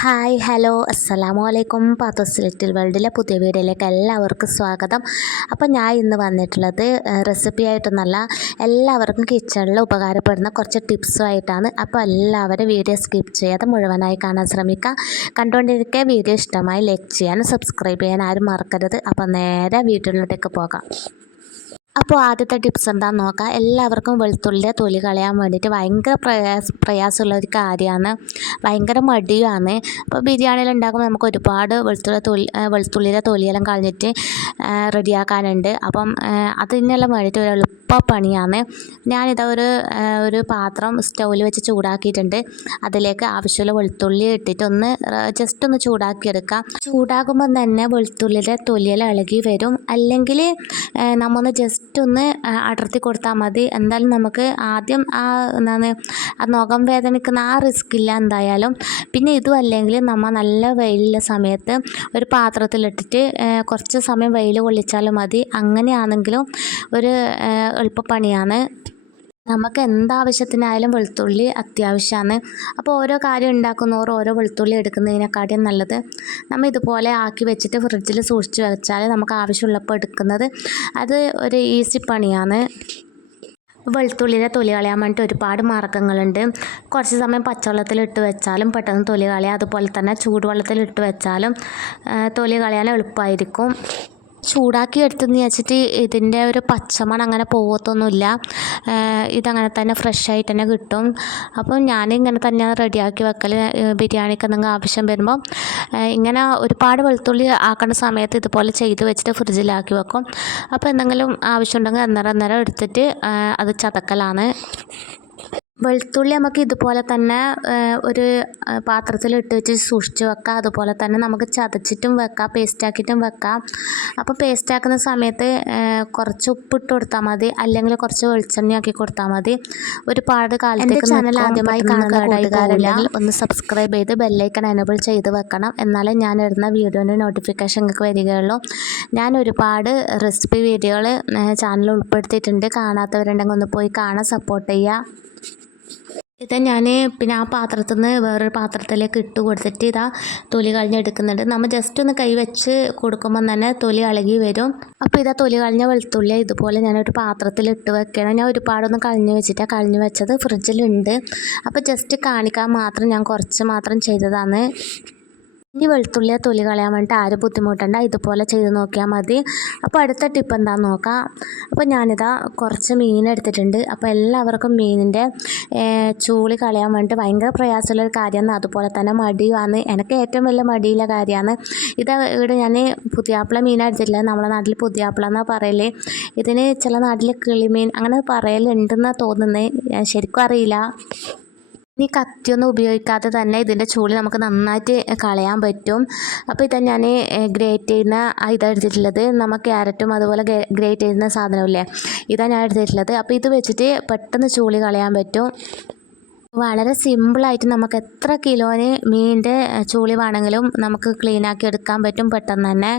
Hi hello അസ്സലാമു അലൈക്കും. Pathos little വേൾഡിലെ പുതിയ വീഡിയോയിലേക്ക് എല്ലാവർക്കും സ്വാഗതം. അപ്പോൾ ഞാൻ ഇന്ന് വന്നിട്ടുള്ളത് റെസിപ്പി ആയിട്ടൊന്നല്ല, എല്ലാവർക്കും കിച്ചണിൽ ഉപകാരപ്പെടുന്ന കുറച്ച് ടിപ്സുമായിട്ടാണ്. അപ്പോൾ എല്ലാവരും വീഡിയോ സ്കിപ്പ് ചെയ്യാതെ മുഴുവനായി കാണാൻ ശ്രമിക്കുക. കണ്ടുകൊണ്ടിരിക്കുക വീഡിയോ ഇഷ്ടമായി ലൈക്ക് ചെയ്യാനും സബ്സ്ക്രൈബ് ചെയ്യാൻ ആരും മറക്കരുത്. അപ്പോൾ നേരെ വീഡിയോയിലോട്ടേക്ക് പോകാം. അപ്പോൾ ആദ്യത്തെ ടിപ്സ് എന്താണെന്ന് നോക്കാം. എല്ലാവർക്കും വെളുത്തുള്ളിയുടെ തൊലി കളയാൻ വേണ്ടിയിട്ട് ഭയങ്കര പ്രയാസമുള്ള ഒരു കാര്യമാണ്, ഭയങ്കര മടിയുമാണ്. അപ്പോൾ ബിരിയാണിയിൽ ഉണ്ടാക്കുമ്പോൾ നമുക്ക് ഒരുപാട് വെളുത്തുള്ളിയുടെ തൊലിയെല്ലാം കളഞ്ഞിട്ട് റെഡിയാക്കാനുണ്ട്. അപ്പം അതിനെല്ലാം വേണ്ടിയിട്ട് ഒരു എളുപ്പപ്പണിയാണ്. ഞാനിതാ ഒരു പാത്രം സ്റ്റൗവിൽ വെച്ച് ചൂടാക്കിയിട്ടുണ്ട്. അതിലേക്ക് ആവശ്യമുള്ള വെളുത്തുള്ളി ഇട്ടിട്ട് ജസ്റ്റ് ഒന്ന് ചൂടാക്കിയെടുക്കാം. ചൂടാകുമ്പോൾ തന്നെ വെളുത്തുള്ളിയുടെ തൊലിയെല്ലാം ഇളകി വരും. അല്ലെങ്കിൽ നമ്മൊന്ന് ജസ്റ്റ് ഒന്ന് അടർത്തി കൊടുത്താൽ മതി. എന്തായാലും നമുക്ക് ആദ്യം നഖം വേദനിക്കുന്ന റിസ്ക് ഇല്ല എന്തായാലും. പിന്നെ ഇതും അല്ലെങ്കിൽ നമ്മൾ നല്ല വെയിലുള്ള സമയത്ത് ഒരു പാത്രത്തിലിട്ടിട്ട് കുറച്ച് സമയം വെയിൽ കൊള്ളിച്ചാലും മതി. അങ്ങനെയാണെങ്കിലും ഒരു എളുപ്പപ്പണിയാണ്. നമുക്ക് എന്താവശ്യത്തിനായാലും വെളുത്തുള്ളി അത്യാവശ്യമാണ്. അപ്പോൾ ഓരോ കാര്യം ഉണ്ടാക്കുന്നവർ ഓരോ വെളുത്തുള്ളി എടുക്കുന്നതിനെക്കാട്ടിയും നല്ലത് നമ്മൾ ഇതുപോലെ ആക്കി വെച്ചിട്ട് ഫ്രിഡ്ജിൽ സൂക്ഷിച്ച് വെച്ചാൽ നമുക്ക് ആവശ്യമുള്ളപ്പോൾ എടുക്കുന്നത് അത് ഒരു ഈസി പണിയാണ്. വെളുത്തുള്ളിയുടെ തൊലി കളയാൻ വേണ്ടിയിട്ട് ഒരുപാട് മാർഗ്ഗങ്ങളുണ്ട്. കുറച്ച് സമയം പച്ചവെള്ളത്തിലിട്ട് വെച്ചാലും പെട്ടെന്ന് തൊലി കളയാം. അതുപോലെ തന്നെ ചൂടുവെള്ളത്തിലിട്ട് വെച്ചാലും തൊലി കളയാൻ എളുപ്പമായിരിക്കും. ചൂടാക്കി എടുത്തെന്ന് വെച്ചിട്ട് ഇതിൻ്റെ ഒരു പച്ചമണം അങ്ങനെ പോകത്തൊന്നുമില്ല. ഇതങ്ങനെ തന്നെ ഫ്രഷ് ആയിട്ട് തന്നെ കിട്ടും. അപ്പം ഞാനിങ്ങനെ തന്നെയാണ് റെഡിയാക്കി വെക്കൽ. ബിരിയാണിക്ക് എന്തെങ്കിലും ആവശ്യം വരുമ്പോൾ ഇങ്ങനെ ഒരുപാട് വെളുത്തുള്ളി ആക്കേണ്ട സമയത്ത് ഇതുപോലെ ചെയ്ത് വെച്ചിട്ട് ഫ്രിഡ്ജിലാക്കി വെക്കും. അപ്പോൾ എന്തെങ്കിലും ആവശ്യമുണ്ടെങ്കിൽ അന്നേരം എടുത്തിട്ട് അത് ചതക്കലാണ്. വെളുത്തുള്ളി നമുക്ക് ഇതുപോലെ തന്നെ ഒരു പാത്രത്തിൽ ഇട്ട് വെച്ച് സൂക്ഷിച്ച് വെക്കാം. അതുപോലെ തന്നെ നമുക്ക് ചതച്ചിട്ടും വെക്കാം, പേസ്റ്റാക്കിയിട്ടും വെക്കാം. അപ്പോൾ പേസ്റ്റാക്കുന്ന സമയത്ത് കുറച്ച് ഉപ്പിട്ട് കൊടുത്താൽ മതി, അല്ലെങ്കിൽ കുറച്ച് വെളിച്ചെണ്ണ ആക്കി കൊടുത്താൽ മതി. ഒരുപാട് കാലത്തേക്ക് ചാനൽ ആദ്യമായി കാണുന്നവരാണെങ്കിൽ ഒന്ന് സബ്സ്ക്രൈബ് ചെയ്ത് ബെല്ലൈക്കൺ എനേബിൾ ചെയ്ത് വെക്കണം. എന്നാലേ ഞാൻ ഇടുന്ന വീഡിയോൻ്റെ നോട്ടിഫിക്കേഷൻ നിങ്ങൾക്ക് വരികയുള്ളൂ. ഞാൻ ഒരുപാട് റെസിപ്പി വീഡിയോകൾ ചാനലിൽ ഉൾപ്പെടുത്തിയിട്ടുണ്ട്. കാണാത്തവരുണ്ടെങ്കിൽ ഒന്ന് പോയി കാണാൻ സപ്പോർട്ട് ചെയ്യുക. ഇത് ഞാൻ പിന്നെ ആ പാത്രത്തിൽ നിന്ന് വേറൊരു പാത്രത്തിലേക്ക് ഇട്ട് കൊടുത്തിട്ട് ഇതാ തൊലി കളഞ്ഞെടുക്കുന്നുണ്ട്. നമ്മൾ ജസ്റ്റ് ഒന്ന് കൈ വെച്ച് കൊടുക്കുമ്പോൾ തന്നെ തൊലി ഇളകി വരും. അപ്പോൾ ഇതാ തൊലി കളഞ്ഞ വെളുത്തുള്ളി ഇതുപോലെ ഞാനൊരു പാത്രത്തിൽ ഇട്ട് വെക്കണം. ഞാൻ ഒരുപാടൊന്നും കളഞ്ഞു വെച്ചത് ഫ്രിഡ്ജിലുണ്ട്. അപ്പോൾ ജസ്റ്റ് കാണിക്കാൻ മാത്രം ഞാൻ കുറച്ച് മാത്രം ചെയ്തതാണ്. ഇനി വെളുത്തുള്ളിയെ തൊലി കളയാൻ വേണ്ടിയിട്ട് ആരും ബുദ്ധിമുട്ടണ്ട, ഇതുപോലെ ചെയ്ത് നോക്കിയാൽ മതി. അപ്പോൾ അടുത്ത ടിപ്പ് എന്താണെന്ന് നോക്കാം. അപ്പോൾ ഞാനിതാ കുറച്ച് മീൻ എടുത്തിട്ടുണ്ട്. അപ്പോൾ എല്ലാവർക്കും മീനിൻ്റെ ചൂളി കളയാൻ വേണ്ടിയിട്ട് ഭയങ്കര പ്രയാസമുള്ളൊരു കാര്യമാണ്, അതുപോലെ തന്നെ മടിയുമാണ്. എനിക്ക് ഏറ്റവും വലിയ മടിയുള്ള കാര്യമാണ്. ഇവിടെ ഞാൻ പുതിയാപ്പിള മീൻ എടുത്തിട്ടില്ല. നമ്മളെ നാട്ടിൽ പുതിയാപ്പിള എന്നാണ് പറയല്. ഇതിന് ചില നാട്ടിൽ കിളിമീൻ അങ്ങനെ പറയലുണ്ടെന്നാണ് തോന്നുന്നത്, ശരിക്കും അറിയില്ല. ഈ കത്തിയൊന്നും ഉപയോഗിക്കാതെ തന്നെ ഇതിൻ്റെ ചൂളി നമുക്ക് നന്നായിട്ട് കളയാൻ പറ്റും. അപ്പോൾ ഇതാ ഞാൻ ഗ്രേറ്റ് ചെയ്യുന്ന ഇതാണ് എടുത്തിട്ടുള്ളത്. നമ്മൾ ക്യാരറ്റും അതുപോലെ ഗ്രേറ്റ് ചെയ്യുന്ന സാധനമില്ലേ, ഇതാണ് ഞാൻ എടുത്തിട്ടുള്ളത്. അപ്പോൾ ഇത് വെച്ചിട്ട് പെട്ടെന്ന് ചൂളി കളയാൻ പറ്റും. വളരെ സിമ്പിളായിട്ട് നമുക്ക് എത്ര കിലോന് മീനിൻ്റെ ചൂളി വേണമെങ്കിലും നമുക്ക് ക്ലീനാക്കി എടുക്കാൻ പറ്റും പെട്ടെന്ന് തന്നെ.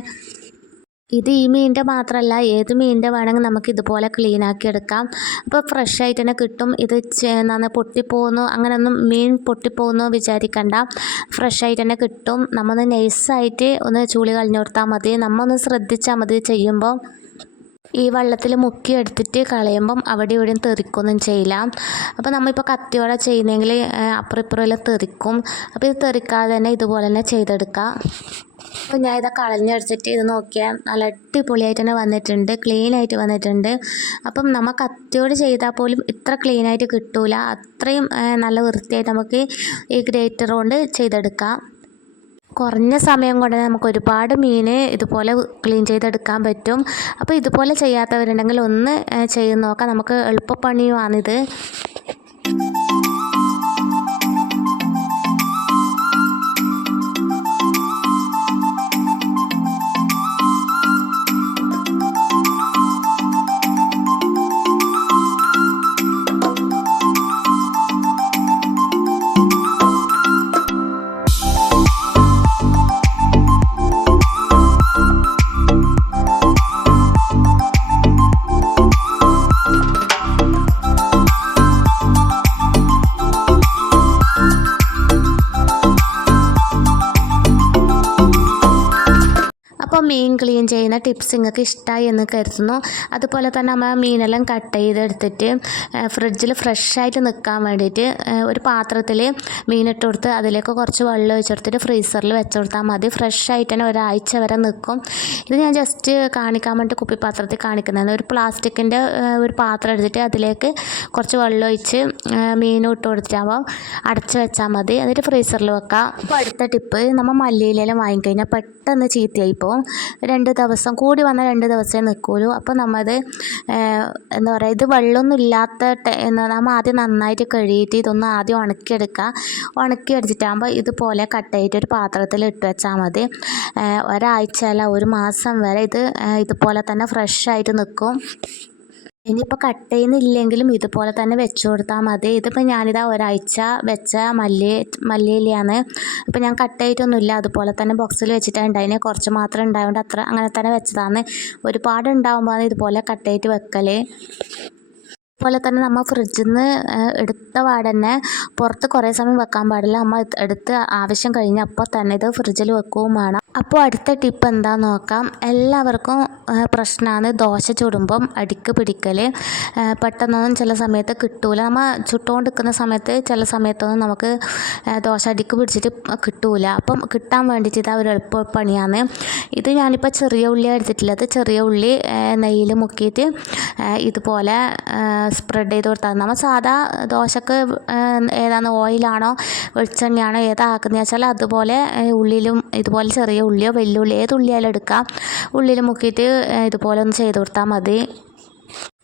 ഇത് ഈ മീനിൻ്റെ മാത്രമല്ല, ഏത് മീനിൻ്റെ വേണമെങ്കിൽ നമുക്ക് ഇതുപോലെ ക്ലീനാക്കി എടുക്കാം. അപ്പോൾ ഫ്രഷ് ആയിട്ട് തന്നെ കിട്ടും. ഇത് പൊട്ടിപ്പോകുന്നു അങ്ങനെയൊന്നും മീൻ പൊട്ടിപ്പോകുന്നു വിചാരിക്കണ്ട, ഫ്രഷ് ആയിട്ട് തന്നെ കിട്ടും. നമ്മൾ നൈസായിട്ട് ഒന്ന് ചൂളി കളഞ്ഞു കൊടുത്താൽ മതി. നമ്മൊന്ന് ശ്രദ്ധിച്ചാൽ മതി ചെയ്യുമ്പോൾ. ഈ വെള്ളത്തിൽ മുക്കി എടുത്തിട്ട് കളയുമ്പം അവിടെ ഇവിടെയും തെറിക്കൊന്നും ചെയ്യില്ല. അപ്പോൾ നമ്മളിപ്പോൾ കത്തിയോടെ ചെയ്യുന്നെങ്കിൽ അപ്പുറം ഇപ്പുറം എല്ലാം തെറിക്കും. അപ്പോൾ ഇത് തെറിക്കാതെ തന്നെ ഇതുപോലെ തന്നെ ചെയ്തെടുക്കാം. അപ്പോൾ ഞാൻ ഇതൊക്കെ കളഞ്ഞെടുത്തിട്ട് ഇത് നോക്കിയാൽ നല്ല അടിപൊളിയായിട്ട് തന്നെ വന്നിട്ടുണ്ട്, ക്ലീനായിട്ട് വന്നിട്ടുണ്ട്. അപ്പം നമ്മൾ കത്തിയോട് ചെയ്താൽ പോലും ഇത്ര ക്ലീനായിട്ട് കിട്ടൂല, അത്രയും നല്ല വൃത്തിയായിട്ട് നമുക്ക് ഈ ഗ്രേറ്റർ കൊണ്ട് ചെയ്തെടുക്കാം. കുറഞ്ഞ സമയം കൊണ്ട് നമുക്ക് ഒരുപാട് മീൻ ഇതുപോലെ ക്ലീൻ ചെയ്തെടുക്കാൻ പറ്റും. അപ്പോൾ ഇതുപോലെ ചെയ്യാത്തവരുണ്ടെങ്കിൽ ഒന്ന് ചെയ്ത് നോക്കാം, നമുക്ക് എളുപ്പപ്പണിയുമാണിത്. അപ്പോൾ മീൻ ക്ലീൻ ചെയ്യുന്ന ടിപ്സ് നിങ്ങൾക്ക് ഇഷ്ടമായി എന്ന് കരുതുന്നു. അതുപോലെ തന്നെ നമ്മൾ മീനെല്ലാം കട്ട് ചെയ്തെടുത്തിട്ട് ഫ്രിഡ്ജിൽ ഫ്രഷായിട്ട് നിൽക്കാൻ വേണ്ടിയിട്ട് ഒരു പാത്രത്തിൽ മീനിട്ട് കൊടുത്ത് അതിലേക്ക് കുറച്ച് വെള്ളം ഒഴിച്ചെടുത്തിട്ട് ഫ്രീസറിൽ വെച്ച് കൊടുത്താൽ മതി. ഫ്രഷായിട്ട് തന്നെ ഒരാഴ്ച വരെ നിൽക്കും. ഇത് ഞാൻ ജസ്റ്റ് കാണിക്കാൻ വേണ്ടി കുപ്പിപ്പാത്രത്തിൽ കാണിക്കുന്നതാണ്. ഒരു പ്ലാസ്റ്റിക്കിൻ്റെ ഒരു പാത്രം എടുത്തിട്ട് അതിലേക്ക് കുറച്ച് വെള്ളം ഒഴിച്ച് മീനും ഇട്ട് കൊടുത്താകുമ്പോൾ അടച്ച് വെച്ചാൽ മതി. എന്നിട്ട് ഫ്രീസറിൽ വെക്കാം. അപ്പോൾ അടുത്ത ടിപ്പ്, നമ്മൾ മല്ലിയിലെല്ലാം വാങ്ങിക്കഴിഞ്ഞാൽ പെട്ടെന്ന് ചീത്തയായി പോകും. 2 ദിവസം കൂടി വന്നാൽ 2 ദിവസമേ നിൽക്കുള്ളൂ. അപ്പോൾ നമ്മളത് എന്താ പറയുക, ഇത് വെള്ളമൊന്നും ഇല്ലാത്ത നമ്മൾ ആദ്യം നന്നായിട്ട് കഴുകിയിട്ട് ഇതൊന്ന് ആദ്യം ഉണക്കിയെടുത്തിട്ടാകുമ്പോൾ ഇതുപോലെ കട്ടായിട്ട് ഒരു പാത്രത്തിൽ ഇട്ട് വെച്ചാൽ മതി. ഒരാഴ്ച അല്ല 1 മാസം വരെ ഇതുപോലെ തന്നെ ഫ്രഷായിട്ട് നിൽക്കും. ഇനിയിപ്പോൾ കട്ട് ചെയ്യുന്നില്ലെങ്കിലും ഇതുപോലെ തന്നെ വെച്ച് കൊടുത്താൽ മതി. ഇതിപ്പോൾ ഞാനിതാ ഒരാഴ്ച വെച്ച മല്ലിയിലയാണ്. ഇപ്പോൾ ഞാൻ കട്ട് ചെയ്തിട്ടൊന്നുമില്ല, അതുപോലെ തന്നെ ബോക്സിൽ വെച്ചിട്ടാണ് ഉണ്ടായിന്. കുറച്ച് മാത്രം ഉണ്ടായതുകൊണ്ട് അങ്ങനെ തന്നെ വെച്ചതാണ്. ഒരുപാട് ഉണ്ടാകുമ്പോൾ ഇതുപോലെ കട്ട് ചെയ്തിട്ട് വെക്കൽ. അതുപോലെ തന്നെ നമ്മൾ ഫ്രിഡ്ജിൽ നിന്ന് എടുത്ത പാടന്നെ പുറത്ത് കുറേ സമയം വെക്കാൻ പാടില്ല. നമ്മൾ എടുത്ത് ആവശ്യം കഴിഞ്ഞാൽ അപ്പോൾ തന്നെ ഇത് ഫ്രിഡ്ജിൽ വെക്കുകയും വേണം. അപ്പോൾ അടുത്ത ടിപ്പ് എന്താണെന്ന് നോക്കാം. എല്ലാവർക്കും പ്രശ്നമാണ് ദോശ ചുടുമ്പം അടിക്ക് പിടിക്കൽ. പെട്ടെന്നൊന്നും ചില സമയത്ത് കിട്ടൂല. നമ്മൾ ചുട്ടുകൊണ്ടിരിക്കുന്ന സമയത്ത് ചില സമയത്തൊന്നും നമുക്ക് ദോശ അടിക്ക് പിടിച്ചിട്ട് കിട്ടൂല. അപ്പം കിട്ടാൻ വേണ്ടിയിട്ട് ഇതാ ഒരു എളുപ്പ പണിയാണ് ഇത്. ഞാനിപ്പോൾ ചെറിയ ഉള്ളിയാണ് എടുത്തിട്ടുള്ളത്. ചെറിയ ഉള്ളി നെയ്യിൽ മുക്കിയിട്ട് ഇതുപോലെ സ്പ്രെഡ് ചെയ്ത് കൊടുത്താൽ നമ്മൾ സാധാ ദോശക്ക് ഏതാണ് ഓയിലാണോ വെളിച്ചെണ്ണയാണോ ഏതാക്കുന്നത് വെച്ചാൽ അതുപോലെ ഉള്ളിലും ഇതുപോലെ ചെറിയ ഉള്ളിയോ വെല്ലുള്ളി ഏത് ഉള്ളിയായാലും എടുക്കാം. ഉള്ളിൽ മുക്കിയിട്ട് ഇതുപോലെ ഒന്ന് ചെയ്ത് കൊടുത്താൽ മതി.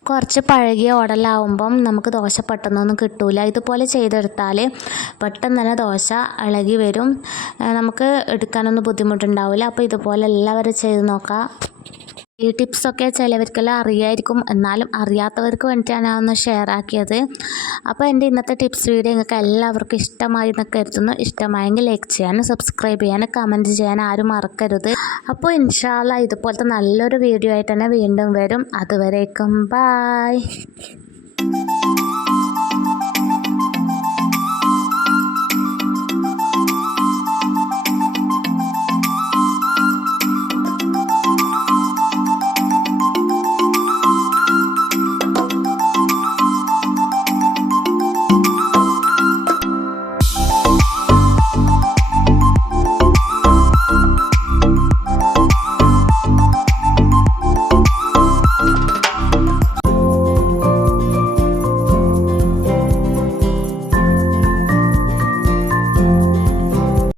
കുറച്ച് പഴകിയ ഓടലാവുമ്പം നമുക്ക് ദോശ പെട്ടെന്നൊന്നും കിട്ടൂല. ഇതുപോലെ ചെയ്തെടുത്താൽ പെട്ടെന്ന് തന്നെ ദോശ ഇളകി വരും. നമുക്ക് എടുക്കാനൊന്നും ബുദ്ധിമുട്ടുണ്ടാവില്ല. അപ്പോൾ ഇതുപോലെ എല്ലാവരും ചെയ്ത് നോക്കാം. ഈ ടിപ്സൊക്കെ ചിലവർക്കെല്ലാം അറിയായിരിക്കും, എന്നാലും അറിയാത്തവർക്ക് വേണ്ടിയിട്ടാണ് ഞാൻ ഒന്ന് ഷെയർ ആക്കിയത്. അപ്പോൾ എൻ്റെ ഇന്നത്തെ ടിപ്സ് വീഡിയോ നിങ്ങൾക്ക് എല്ലാവർക്കും ഇഷ്ടമായി എന്നൊക്കെ കരുതുന്നു. ഇഷ്ടമായെങ്കിൽ ലൈക്ക് ചെയ്യാനും സബ്സ്ക്രൈബ് ചെയ്യാനും കമൻറ്റ് ചെയ്യാനും ആരും മറക്കരുത്. അപ്പോൾ ഇൻഷാ അല്ലാഹ് ഇതുപോലത്തെ നല്ലൊരു വീഡിയോ ആയിട്ട് തന്നെ വീണ്ടും വരും. അതുവരേക്കും ബായ്.